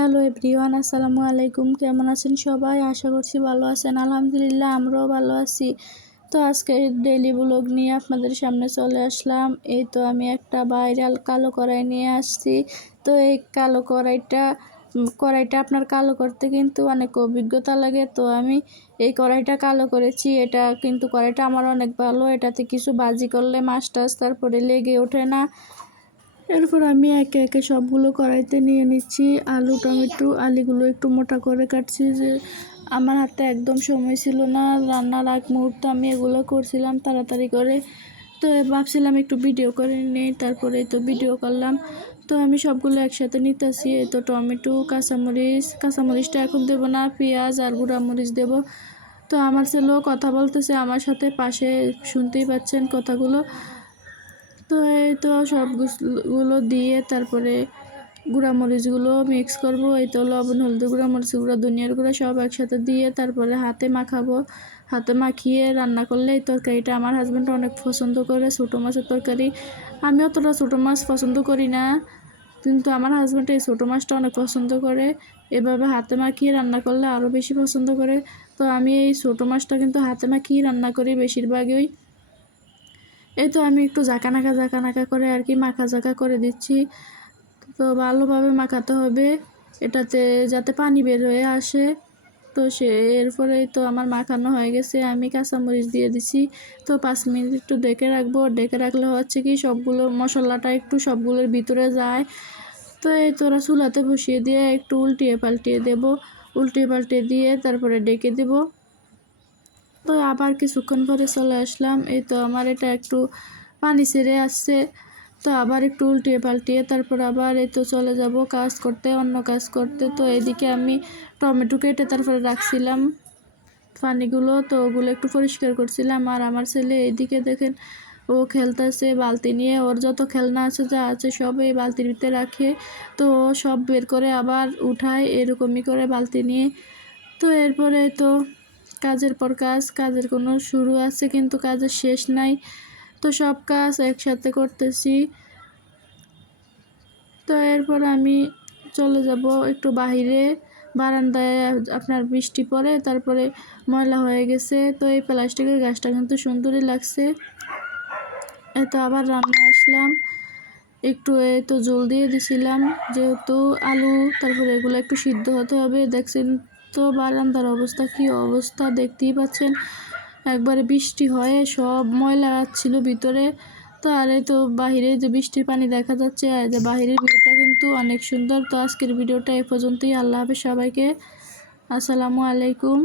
Hello everyone, আসসালামু আলাইকুম। কেমন আছেন সবাই? আশা করছি ভালো আছেন। আলহামদুলিল্লাহ, আমরাও ভালো আছি। তো আজকে ডেইলি ব্লগ নিয়ে আপনাদের সামনে চলে আসলাম। এই তো আমি একটা ভাইরাল কালো কড়াই নিয়ে আসছি। তো এই কালো কড়াইটা আপনার কালো করতে কিন্তু অনেক অভিজ্ঞতা লাগে। তো আমি এই কড়াইটা কালো করেছি। এটা কিন্তু কড়াইটা আমার অনেক ভালো। এটাতে কিছু ভাজি করলে মাছ টাছ তারপরে লেগে ওঠে না। এরপর আমি একে একে সবগুলো কড়াইতে নিয়ে নিচ্ছি। আলু, টমেটো, আলুগুলো একটু মোটা করে কাটছি, যে আমার হাতে একদম সময় ছিল না। রান্নার আগ মুহূর্তে আমি এগুলো করছিলাম তাড়াতাড়ি করে। তো ভাবছিলাম একটু ভিডিও করে নিই, তারপরে তো ভিডিও করলাম। তো আমি সবগুলো একসাথে নিতেছি। এই তো টমেটো, কাঁচামরিচটা এখন দেবো না, পেঁয়াজ আর গুঁড়ামরিচ দেবো। তো আমার ছেলেও কথা বলতেছে আমার সাথে পাশে, শুনতেই পাচ্ছেন কথাগুলো। তো এই তো সবগুলো দিয়ে তারপরে গুঁড়ামরিচগুলো মিক্স করব। এই তো লবণ, হলদি গুঁড়া, মরিচ গুঁড়া, ধনিয়ার গুঁড়া সব একসাথে দিয়ে তারপরে হাতে মাখাবো। হাতে মাখিয়ে রান্না করলে এই তরকারিটা আমার হাজব্যান্ড অনেক পছন্দ করে। ছোটো মাছের তরকারি, আমি অতটা ছোটো মাছ পছন্দ করি না, কিন্তু আমার হাজব্যান্ড এই ছোটো মাছটা অনেক পছন্দ করে। এভাবে হাতে মাখিয়ে রান্না করলে আরও বেশি পছন্দ করে। তো আমি এই ছোটো মাছটা কিন্তু হাতে মাখিয়ে রান্না করি বেশিরভাগই। এই তো আমি একটু জাঁকা করে আর কি মাখা করে দিচ্ছি। তো ভালোভাবে মাখাতে হবে, এটাতে যাতে পানি বের হয়ে আসে। তো এরপরে তো আমার মাখানো হয়ে গেছে, আমি কাঁচামরিচ দিয়ে দিছি। তো 5 মিনিট একটু ডেকে রাখবো। ডেকে রাখলে হচ্ছে কি সবগুলো মশলাটা একটু সবগুলোর ভিতরে যায়। তো এই তোরা চুলাতে বসিয়ে দিয়ে একটু উল্টিয়ে পাল্টিয়ে দেবো। উল্টিয়ে পাল্টিয়ে দিয়ে তারপরে ডেকে দেবো। তো আবার কিছুক্ষণ পরে চলে আসলাম। এই তো আমার এটা একটু পানি ছেড়ে আসছে। তো আবার একটু উল্টিয়ে পাল্টিয়ে তারপর আবার এই তো চলে যাব অন্য কাজ করতে। তো এদিকে আমি টমেটো কেটে তারপরে রাখছিলাম পানিগুলো, তো ওগুলো একটু পরিষ্কার করছিলাম। আর আমার ছেলে এদিকে দেখেন, ও খেলতেছে বালতি নিয়ে। ওর যত খেলনা আছে যা আছে সব এই বালতির ভিতরে রাখে। তো ও সব বের করে আবার উঠায় এরকমই করে বালতি নিয়ে। তো এরপরে তো কাজের পর কাজের কোনো শুরু আছে কিন্তু কাজের শেষ নাই। তো সব কাজ একসাথে করতেছি। তো এরপর আমি চলে যাব একটু বাহিরে, বারান্দায়। আপনার বৃষ্টি পড়ে তারপরে ময়লা হয়ে গেছে। তো এই প্লাস্টিকের গাছটা কিন্তু সুন্দরই লাগছে। তো আবার রান্নায় আসলাম। একটু তো জল দিয়ে দিছিলাম, যেহেতু আলু তারপরে এগুলো একটু সিদ্ধ হতে হবে। দেখছেন তো বারান্দার অবস্থা, কি অবস্থা দেখতেই পাচ্ছেন। একবারে বৃষ্টি হয়ে সব ময়লা ছিল ভিতরে। তো আরে তো বাহিরে যে বৃষ্টির পানি দেখা যাচ্ছে, যে বাহিরের ভিউটা কিন্তু অনেক সুন্দর। তো আজকের ভিডিওটা এ পর্যন্তই। আল্লাহ হাফেজ সবাইকে, আসসালামু আলাইকুম।